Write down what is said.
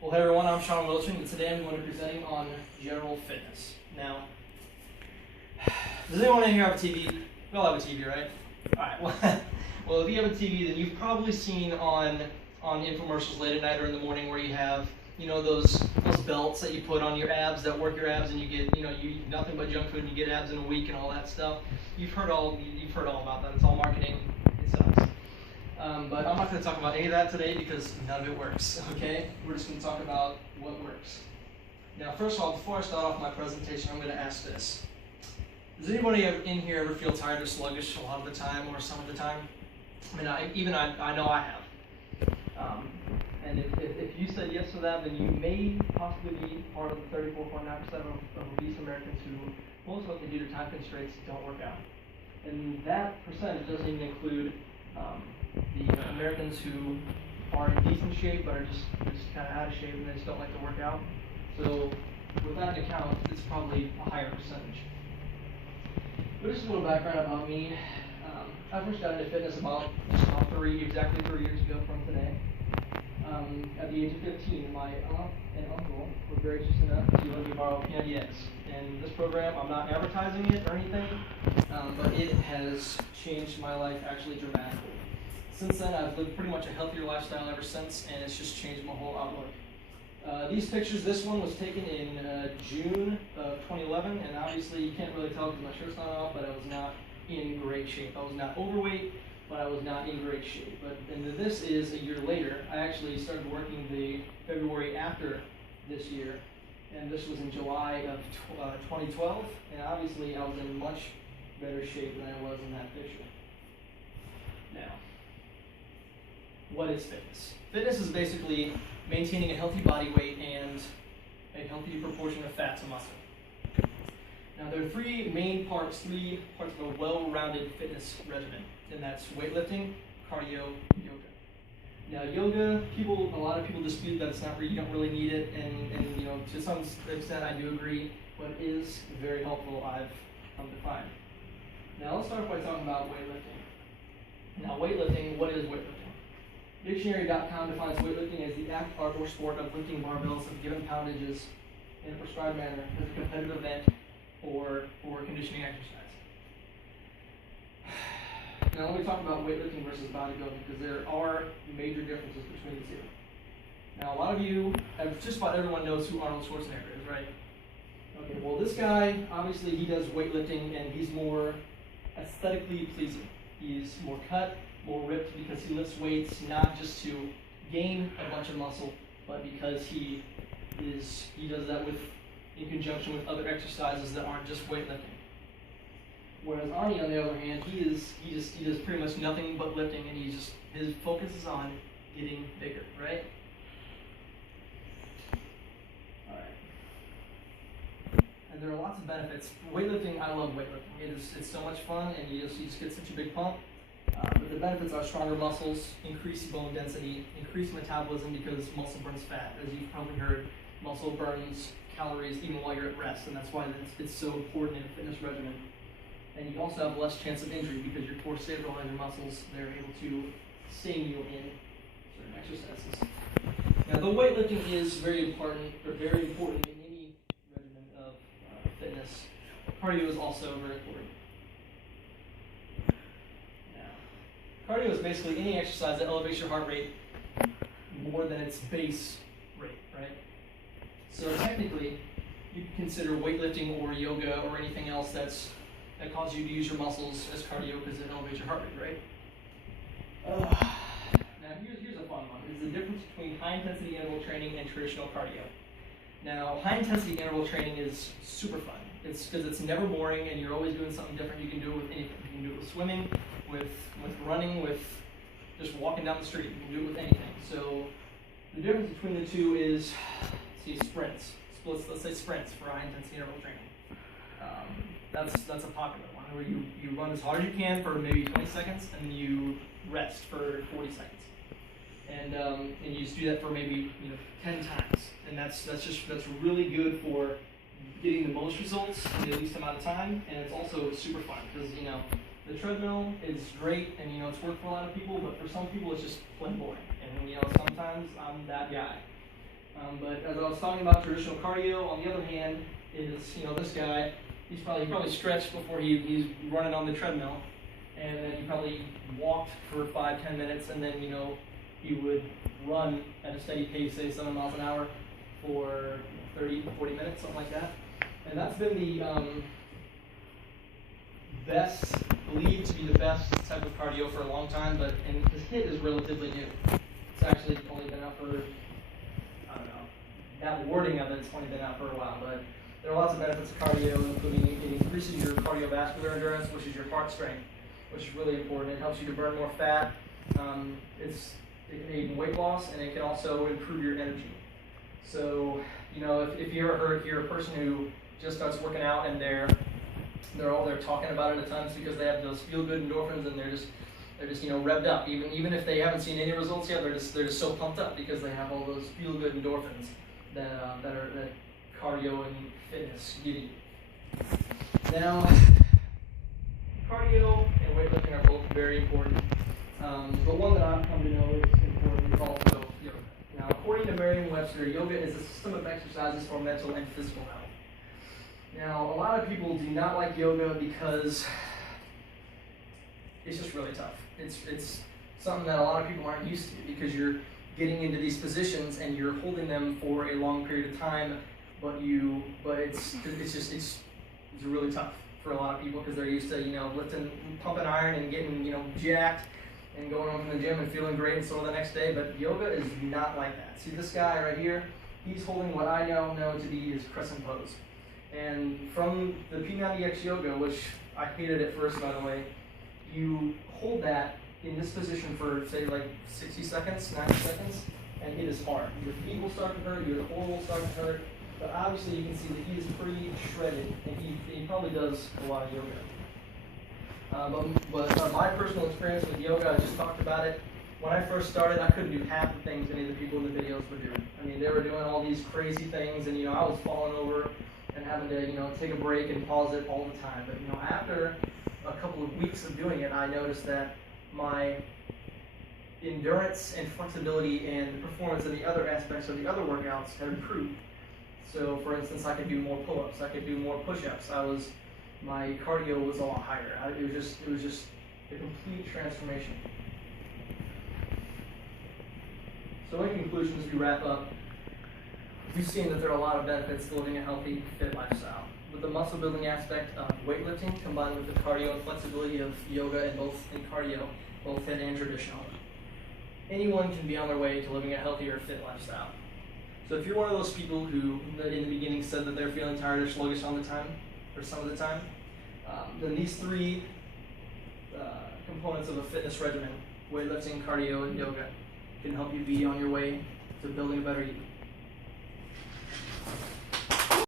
Well, hey everyone, I'm Sean Wilson, and today I'm going to be presenting on general fitness. Now, does anyone in here have a TV? We all have a TV, right? Alright, well, if you have a TV, then you've probably seen on infomercials late at night or in the morning where you have, those belts that you put on your abs that work your abs, and you get, you eat nothing but junk food and you get abs in a week and all that stuff. You've heard all about that. It's all marketing. It sucks. But I'm not going to talk about any of that today because none of it works, okay? We're just going to talk about what works. Now, first of all, before I start off my presentation, I'm going to ask this. Does anybody in here ever feel tired or sluggish a lot of the time or some of the time? I mean, I know I have. And if you said yes to that, then you may possibly be part of the 34.9% of obese Americans who, most of them, due to time constraints, don't work out. And that percentage doesn't even include the Americans who are in decent shape but are just kind of out of shape and they just don't like to work out. So with that account, it's probably a higher percentage. But just a little background about me. I first got into fitness exactly 3 years ago from today. At the age of 15, my aunt and uncle were gracious enough to let me borrow PNDX. And this program, I'm not advertising it or anything, but it has changed my life actually dramatically. Since then, I've lived pretty much a healthier lifestyle ever since, and it's just changed my whole outlook. These pictures, this one was taken in June of 2011, and obviously you can't really tell because my shirt's not off, but I was not in great shape. I was not overweight, but I was not in great shape. And this is a year later. I actually started working the February after this year, and this was in July of 2012, and obviously I was in much better shape than I was in that picture. Now, what is fitness? Fitness is basically maintaining a healthy body weight and a healthy proportion of fat to muscle. Now, there are three parts of a well-rounded fitness regimen, and that's weightlifting, cardio, and yoga. Now, yoga, a lot of people dispute that you don't really need it, and to some extent I do agree, but it is very helpful, I've come to find. Now, let's start by talking about weightlifting. Now, weightlifting, what is weightlifting? Dictionary.com defines weightlifting as the act, art, or sport of lifting barbells of given poundages in a prescribed manner as a competitive event or conditioning exercise. Now let me talk about weightlifting versus bodybuilding because there are major differences between the two. Now a lot of you, just about everyone knows who Arnold Schwarzenegger is, right? Okay, well this guy, obviously he does weightlifting and he's more aesthetically pleasing. He's more cut, more ripped because he lifts weights not just to gain a bunch of muscle, but because he does that in conjunction with other exercises that aren't just weightlifting. Whereas Arnie, on the other hand, he does pretty much nothing but lifting, and his focus is on getting bigger, right? All right. And there are lots of benefits. Weightlifting, I love weightlifting. It's so much fun, and you just get such a big pump. But the benefits are stronger muscles, increased bone density, increased metabolism because muscle burns fat. As you've probably heard, muscle burns calories even while you're at rest, and that's why it's so important in a fitness regimen. And you also have less chance of injury because your core stabilizer muscles, they're able to sustain you in certain exercises. Now, the weightlifting is very important in any regimen of fitness. Cardio is also very important. Cardio is basically any exercise that elevates your heart rate more than its base rate, right? So technically, you can consider weightlifting or yoga or anything else that causes you to use your muscles as cardio because it elevates your heart rate, right? Now here's a fun one. It's the difference between high-intensity interval training and traditional cardio. Now, high-intensity interval training is super fun. It's because it's never boring and you're always doing something different. You can do it with anything. You can do it with swimming, with running, with just walking down the street. You can do it with anything. So the difference between the two is, sprints. Let's say sprints for high-intensity interval training. That's a popular one where you run as hard as you can for maybe 20 seconds and you rest for 40 seconds. And you just do that for maybe 10 times. And that's really good for getting the most results in the least amount of time, and it's also super fun because the treadmill is great and it's worked for a lot of people, but for some people it's just plain boring. And sometimes I'm that guy. But as I was talking about traditional cardio, on the other hand, is this guy. He probably stretched before he's running on the treadmill, and then he probably walked for 5-10 minutes, and then he would run at a steady pace, say 7 miles an hour, for 30-40 minutes, something like that. And that's been the believed to be the best type of cardio for a long time, and his HIIT is relatively new. It's actually only been out for, I don't know, that wording of it's only been out for a while, but there are lots of benefits of cardio, including it increases your cardiovascular endurance, which is your heart strength, which is really important. It helps you to burn more fat. It can aid in weight loss, and it can also improve your energy. So, if you ever hear a person who just starts working out and they're talking about it a ton, it's because they have those feel-good endorphins, and they're just revved up. Even if they haven't seen any results yet, they're just so pumped up because they have all those feel-good endorphins that cardio and fitness give you. Now, cardio and weightlifting are both very important, but one that I've come to know is important is also yoga. Now, according to Merriam-Webster, yoga is a system of exercises for mental and physical health. Now, a lot of people do not like yoga because it's just really tough. It's something that a lot of people aren't used to, because you're getting into these positions and you're holding them for a long period of time, but it's really tough for a lot of people because they're used to lifting, pumping iron and getting jacked and going home from the gym and feeling great and so the next day. But yoga is not like that. See this guy right here? He's holding what I now know to be his crescent pose. And from the P90X yoga, which I hated at first, by the way, you hold that in this position for say like 60 seconds, 90 seconds, and it is hard. Your feet will start to hurt, your core will start to hurt, but obviously you can see that he is pretty shredded, and he probably does a lot of yoga. But my personal experience with yoga, I just talked about it. When I first started, I couldn't do half the things any of the people in the videos were doing. I mean, they were doing all these crazy things, and I was falling over and having to take a break and pause it all the time. But after a couple of weeks of doing it, I noticed that my endurance and flexibility and performance in the other aspects of the other workouts had improved. So, for instance, I could do more pull-ups, I could do more push-ups. My cardio was a lot higher. It was just a complete transformation. So, in conclusion, as we wrap up, we've seen that there are a lot of benefits to living a healthy, fit lifestyle. With the muscle building aspect of weightlifting combined with the cardio and flexibility of yoga and cardio, both HIIT and traditional, anyone can be on their way to living a healthier, fit lifestyle. So if you're one of those people who in the beginning said that they're feeling tired or sluggish all the time, or some of the time, then these three components of a fitness regimen, weightlifting, cardio, and yoga, can help you be on your way to building a better you.